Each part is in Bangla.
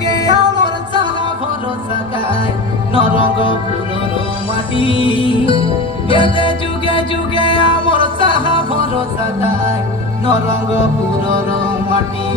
যুগে আমার সাহা ভরসা গায় নরঙ্গপুরর মাটি এতে যুগে যুগে আমার সাহা ভরসা গায় নরঙ্গপুরর মাটি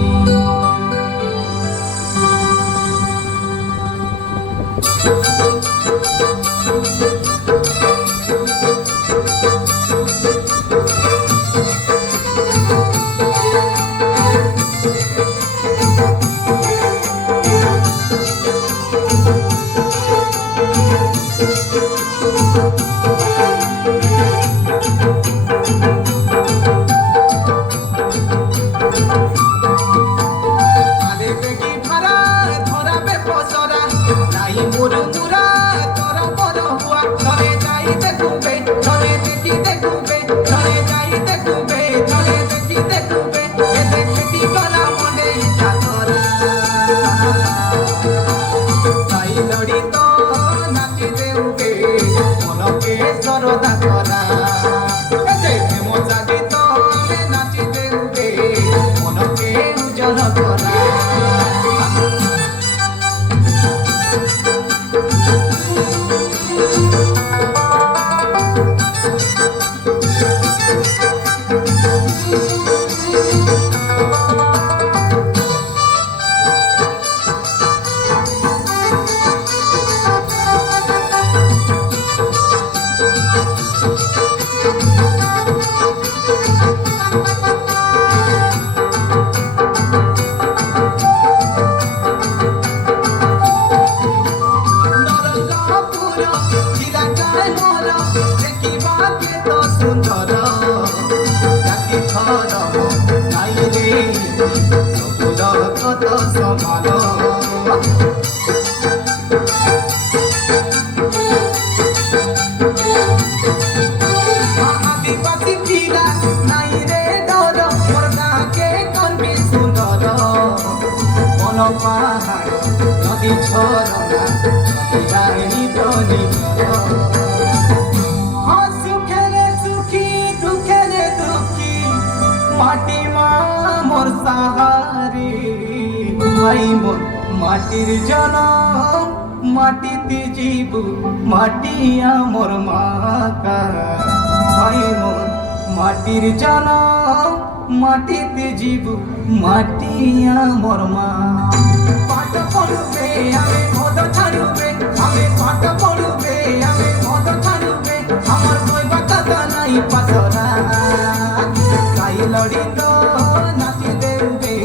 নদী ঝরনা সুখেরে সুখী দুঃখেরে দুঃখী মাটি মা মোর সাহারি ভাই মোর মাটির জনম মাটিতে জীব মাটি আমার মাকা ভাই মোর মাটির জনম মাটিতে জীব মাটি আমার মা পাঠ পড়বে আমি মদ ছাড়বে আমি পাঠ পড়বে আমি মদ ছাড়বে আমার কই কথা নাই পাছরা গাই লড়ি তো নাচি দেবে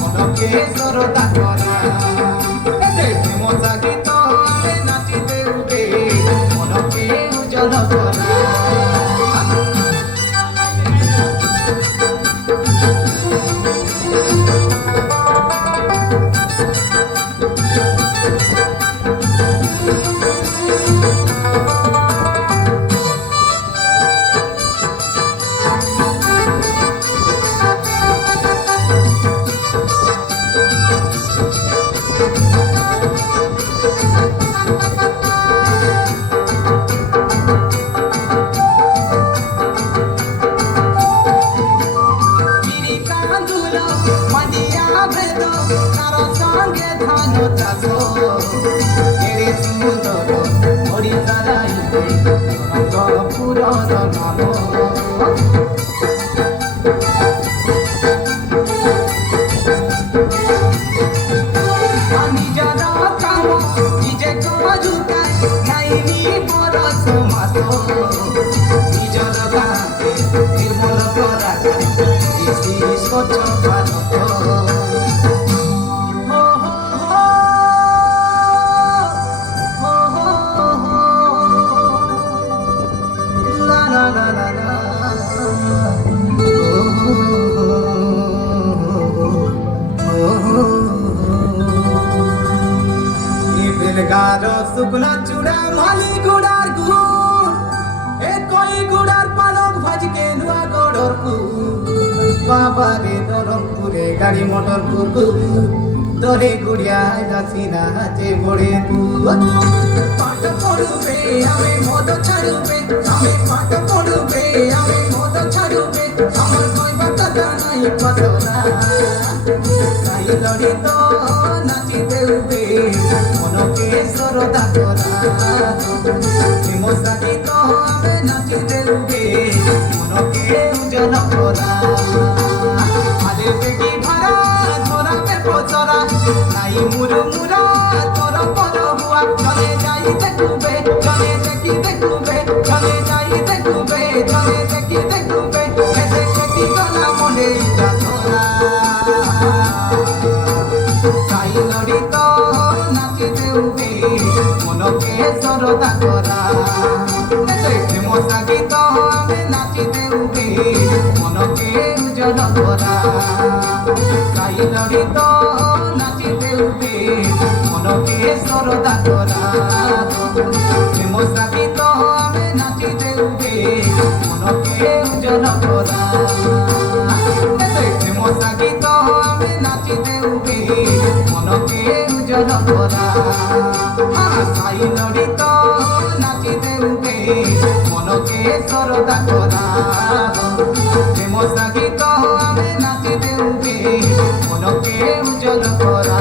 মনকে সরদা করা এতে মজা গীত আমি নাচি দেবে মনকে উজ্জ্বল করা শুকনা চূড়া মালি গুড়ার গুড় এ কই গুড়ার পালক ভাজকে নুয়া গড়র বাবারে নরমপুরে গাড়ি মোটর কুকু তোরে গুড়িয়া যাসি না যে বড়ে পাঠ পড়বে আমি মদ ছাড়বে আমি পাঠ পড়বে আমি মদ ছাড়বে আমার কই বাতা নাই পাছরা তাই লড়ি তো নাচি দেউ দেউবে মনকে সরদা করা প্রেম সাগিত আমি নাচি দেউবে মনকে উজ্জ্বল করা আরে বেটি ভাড়া ধরাতে পচরা নাই মুরু মুরা তোর পর হুয়া চলে যাই দেখুবে চলে দেখি দেখুবে চলে যাই দেখুবে চলে দেখি দেখুবে এতে কেটি গলা মনে যাতরা সাই লড়িত নাচি দেউবে মনকে সরদা করা এতে প্রেম সাগিত আমি নাচি দেউবে মনকে উজ্জ্বল করা সাই লড়িত নাচি দেউবে মনকে সরদা করা প্রেম সাগিত আমি নাচি দেউবে মনকে উজ্জ্বল করা এতে প্রেম সাগিত আমি নাচি দেউবে মনকে উজ্জ্বল করা সাই লড়িত নাচি দেউবে মনকে সরদা করা প্রেম সাগিত আমি নাচি দেউবে মনকে উজ্জ্বল করা